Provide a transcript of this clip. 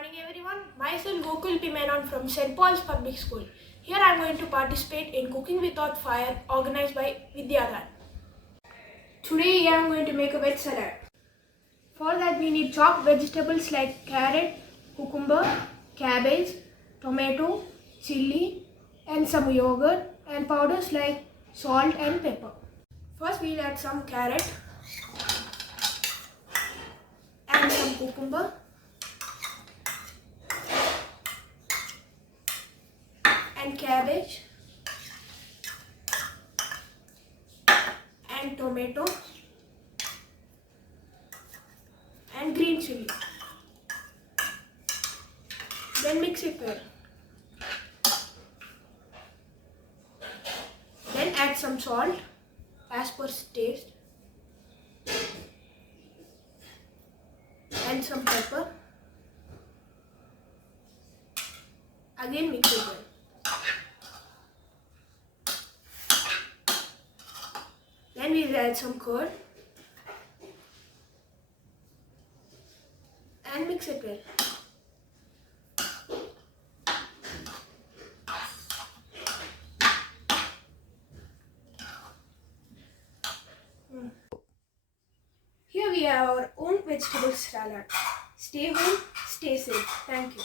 morning everyone. Myself Gokul Menon from St. Paul's Public School. Here I am going to participate in Cooking Without Fire organized by Vidyadan. Today I am going to make a veg salad. For that we need chopped vegetables like carrot, cucumber, cabbage, tomato, chili and some yogurt and powders like salt and pepper. First we will add some carrot and some cucumber and cabbage and tomato and green chili. Then mix it well. Then add some salt as per taste and some pepper. Again mix it well. Then we will add some curd and mix it well. Here we have our own vegetable salad. Stay home, stay safe. Thank you.